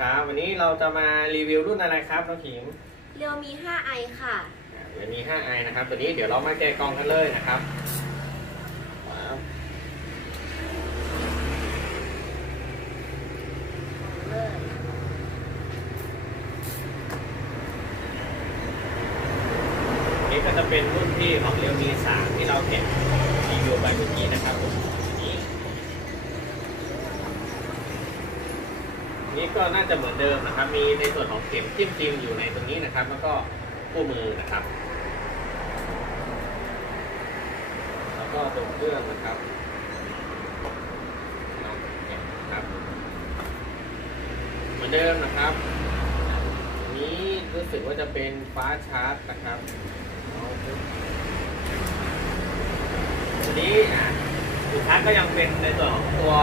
ครับ วันนี้เราจะมารีวิวรุ่นอะไรครับน้องขิมเรียวมี 5i ค่ะอ่าเดี๋ยวมี 5i นะครับ ตัวนี้เดี๋ยวเรามาแกะกล่องกันเลยนะครับครับเลยอันนี้ก็จะเป็นรุ่นที่ของเรียวมี 3 ที่เราแกะรีวิวไปเมื่อกี้นะครับผม นี่นี่ก็น่าจะเหมือนเดิมนะครับ มีในส่วนของเข็มจิ้มจิ้มอยู่ในตรงนี้นะครับ แล้วก็คู่มือนะครับ แล้วก็ตัวเครื่องนะครับลองแกะนะครับ เหมือนเดิมนะครับ อันนี้รู้สึกว่าจะเป็นฟ้าชาร์จนะครับเอาปุ๊บอันนี้อะสุดท้ายก็ยังเป็นในส่วนของตัว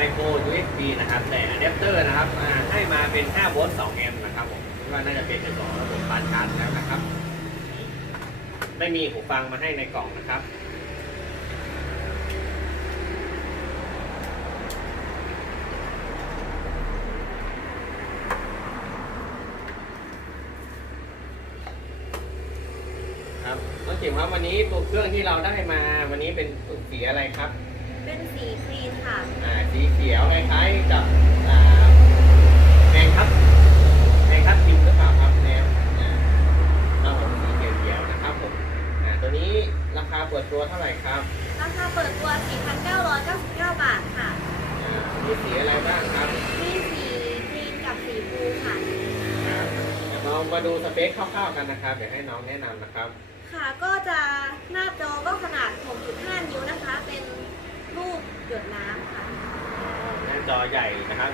ไมโคร USB นะครับ แต่อะแดปเตอร์นะครับให้มาเป็น5โวลต์2แอมป์นะครับผมว่าน่าจะเป็นในส่วนของระบบฟ้าชาร์จแล้วนะครับ ไม่มีหูฟังมาให้ในกล่องนะครับครับน้องจิ๋มครับวันนี้ตัวเครื่องที่เราได้มาวันนี้เป็นสีอะไรครับ เป็นสีคลีนค่ะ อ่าสีเขียวคล้ายๆกับอ่าแมงครับแมงครับทิมหรือเปล่าครับแนวอ่าเราผมสีเขียวๆนะครับผมอ่าตัวนี้ราคาเปิดตัวเท่าไหร่ครับราคาเปิดตัว 4,999 บาทค่ะ อ่ามีสีอะไรบ้างครับมีสีคลีนกับสีบลูค่ะ ครับเดี๋ยวเรามาดูสเปคคร่าวๆกันนะครับเดี๋ยวให้น้องแนะนำนะครับ ค่ะ ก็จะหน้าจอก็ขนาด 6.5 นิ้วนะคะ เป็น รูปหยดน้ำค่ะ หน้าจอใหญ่นะครับ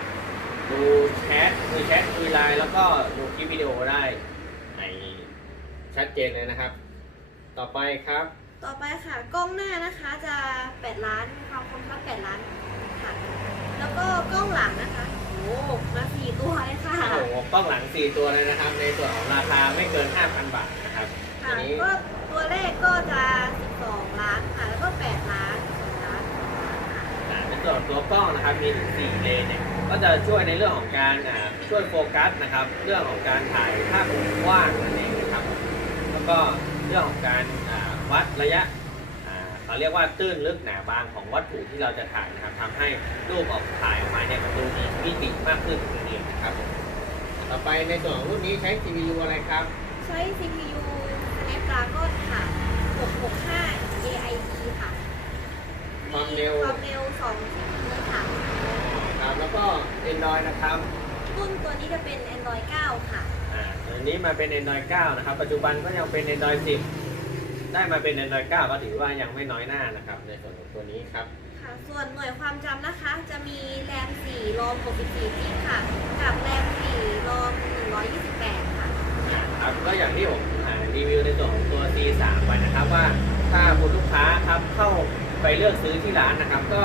ดูแชทดูแชทดูไลน์แล้วก็ดูคลิปวิดีโอได้ในชัดเจนเลยนะครับ ต่อไปครับ ต่อไปค่ะกล้องหน้านะคะจะ 8 ล้านความคมชัด8ล้านค่ะ แล้วก็กล้องหลังนะคะโอ้มาสี่ตัวเลยค่ะ โอ้โหกล้องหลัง 4 ตัวเลยนะครับ ในส่วนของราคาไม่เกิน 5,000 บาทนะครับค่ะอันนี้ก็ตัวเลขก็จะ 12 ล้านค่ะ แล้วก็ 8 ล้าน2ล้าน2ล้านค่ะ ส่วนของตัวกล้องนะครับมีถึง4เลนเนี่ยก็จะช่วยในเรื่องของการช่วยโฟกัสนะครับ เรื่องของการถ่ายภาพกว้างนั่นเองนะครับ แล้วก็เรื่องของการวัดระยะเขาเรียกว่าตื้นลึกหนาบางของวัตถุที่เราจะถ่ายนะครับทำให้รูปออกถ่ายออกมาเนี่ยมันดูมีมิติมากขึ้นนั่นเองนะครับต่อไปในส่วนของรุ่นนี้ใช้ CPU อะไรครับ ใช้ CPU Snapdragon ค่ะ665 AIE ค่ะ ความเร็วความเร็ว2 GHz ค่ะครับ แล้วก็ Android นะครับรุ่นตัวนี้จะเป็น Android 9 ค่ะอ่าอันนี้มาเป็น Android 9 นะครับ ปัจจุบันก็ยังเป็น Android 10 ได้มาเป็น Android 9 ก็ถือว่ายังไม่น้อยหน้านะครับ ในส่วนของตัวนี้ครับค่ะ ส่วนหน่วยความจำนะคะ จะมีแรม4 ROM 64 g b ค่ะ กับแรม4 ROM 128 ค่ะอ่าครับก็อย่างที่ผมอ่ารีวิวในส่วนของตัว C3 ไปนะครับว่าถ้าคุณลูกค้าครับเข้า ไปเลือกซื้อที่ร้านนะครับ ก็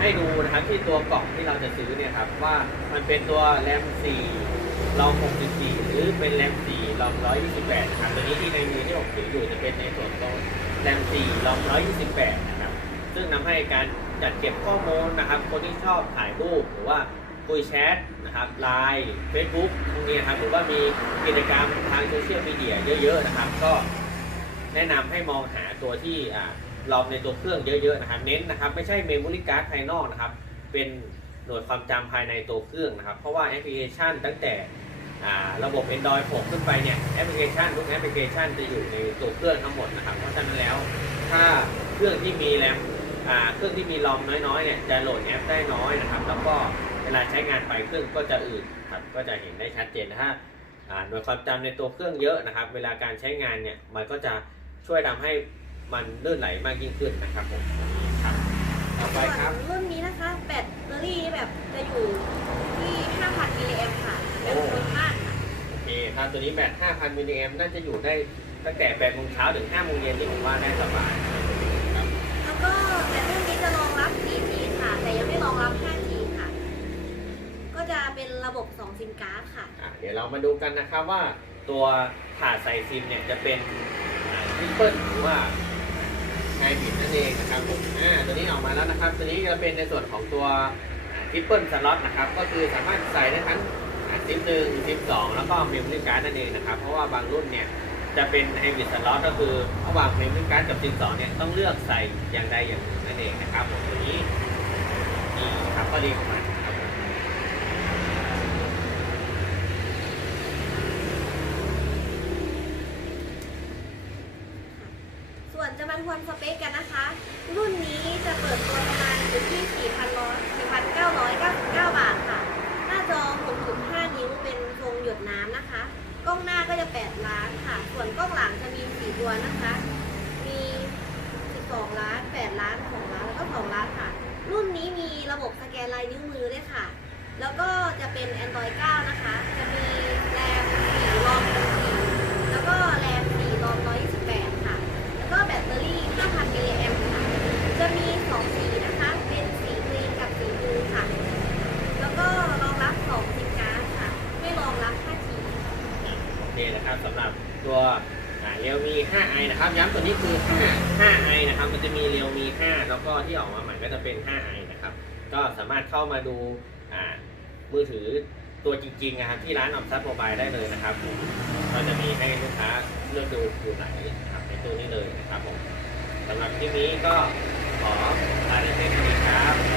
ให้ดูนะครับที่ตัวกล่องที่เราจะซื้อเนี่ยครับว่ามันเป็นตัวแรม4รอม64 หรือเป็นแรม4รอม128นะครับตัวนี้ที่ในมือที่ผมถืออยู่จะเป็นในส่วนของแรม4รอม128นะครับซึ่งทำให้การจัดเก็บข้อมูลนะครับ คนที่ชอบถ่ายรูปหรือว่าคุยแชทนะครับไลน์เฟซบุ๊กพวกนี้นะครับหรือว่ามีกิจกรรมทางโซเชียลมีเดียเยอะ ๆ นะครับ ก็แนะนำให้มองหาตัวที่ อ่ารอมในตัวเครื่องเยอะๆนะครับ เน้นนะครับ ไม่ใช่เมมโมรี่การ์ดภายนอกนะครับ เป็นหน่วยความจำภายในตัวเครื่องนะครับ เพราะว่าแอปพลิเคชันตั้งแต่ระบบ Android 6 ขึ้นไปเนี่ยแอปพลิเคชันทุกแอปพลิเคชันจะอยู่ในตัวเครื่องทั้งหมดนะครับ เพราะฉะนั้นแล้วถ้าเครื่องที่มีแรมเครื่องที่มีรอมน้อยๆเนี่ยจะโหลดแอปได้น้อยนะครับ แล้วก็เวลาใช้งานไปเครื่องก็จะอืดครับก็จะเห็นได้ชัดเจนนะถ้าหน่วยความจำในตัวเครื่องเยอะนะครับ เวลาการใช้งานเนี่ยมันก็จะช่วยทำให้ มันลื่นไหลมากยิ่งขึ้นนะครับผมครับต่อไปครับส่วนรุ่นนี้นะคะแบตเตอรี่แบบจะอยู่ที่ 5,000มิลลิแอมค่ะแบบทนมากค่ะโอเคครับตัวนี้แบต 5,000มิลลิแอมป์น่าจะอยู่ได้ตั้งแต่8โมงเช้าถึง5โมงเย็นที่ผมว่าได้สบายครับแล้วก็แบตรุ่นนี้จะรองรับ 4G ค่ะ แต่ยังไม่รองรับ 5G ค่ะ ก็จะเป็นระบบ 2 ซิมการ์ดค่ะ อะ เดี๋ยวเรามาดูกันนะครับว่าตัวถาดใส่ซิมเนี่ยจะเป็นทริปเปิลหรือว่า ไฮบริดนั่นเองนะครับผมอ่าตัวนี้ออกมาแล้วนะครับ ตัวนี้จะเป็นในส่วนของตัวทิปเปิลสล็อตนะครับ ก็คือสามารถใส่ได้ทั้งซิปหนึ่งซิปสองแล้วก็เมมโมรี่การ์ดนั่นเองนะครับ เพราะว่าบางรุ่นเนี่ยจะเป็นไฮบริดสล็อตก็คือระหว่างเมมโมรี่การ์ดกับซิปสองเนี่ยต้องเลือกใส่อย่างใดอย่างหนึ่งนั่นเองนะครับผมตัวนี้นี่ครับข้อดีของมันครับผ มส่วนจะมาทวนสเปคกันนะคะ รุ่นนี้จะเปิดตัวประมาณอยู่ที่ 4,999 บาทค่ะ หน้าจอ 6.5 นิ้วเป็นทรงหยดน้ำนะคะ กล้องหน้าก็จะ 8 ล้านค่ะ ส่วนกล้องหลังจะมี 4 ตัวนะคะ มี 12 ล้าน 8 ล้าน 2 ล้าน แล้วก็ 2 ล้านค่ะ รุ่นนี้มีระบบสแกนลายนิ้วมือด้วยค่ะ แล้วก็จะเป็น Android 9 นะคะ จะมีแรม4รอม64แล้วก็แรม4รอม128 ค่ะ แล้วก็แบตเตอรี่ 5,000 มิลลิแอมป์ค่ะ จะมี 2 สีนะคะ เป็นสีกรีนกับสีบลูค่ะ แล้วก็รองรับ2ซิมการ์ดค่ะ ไม่รองรับ 5G โอเคนะครับสำหรับตัวเรียวมี 5i นะครับ ย้ำตัวนี้คือ 5 5i นะครับ มันจะมีเรียวมี 5 แล้วก็ที่ออกมาใหม่ก็จะเป็น 5i นะครับ ก็สามารถเข้ามาดูมือถือตัวจริงๆนะครับที่ร้านออมซับโมบายได้เลยนะครับผมก็จะมีให้ลูกค้าเลือกดูอยู่ไหนนะครับในตัวนี้เลยนะครับผมสำหรับคลิปนี้ก็ขอลาไปเพียงเท่านี้ครับ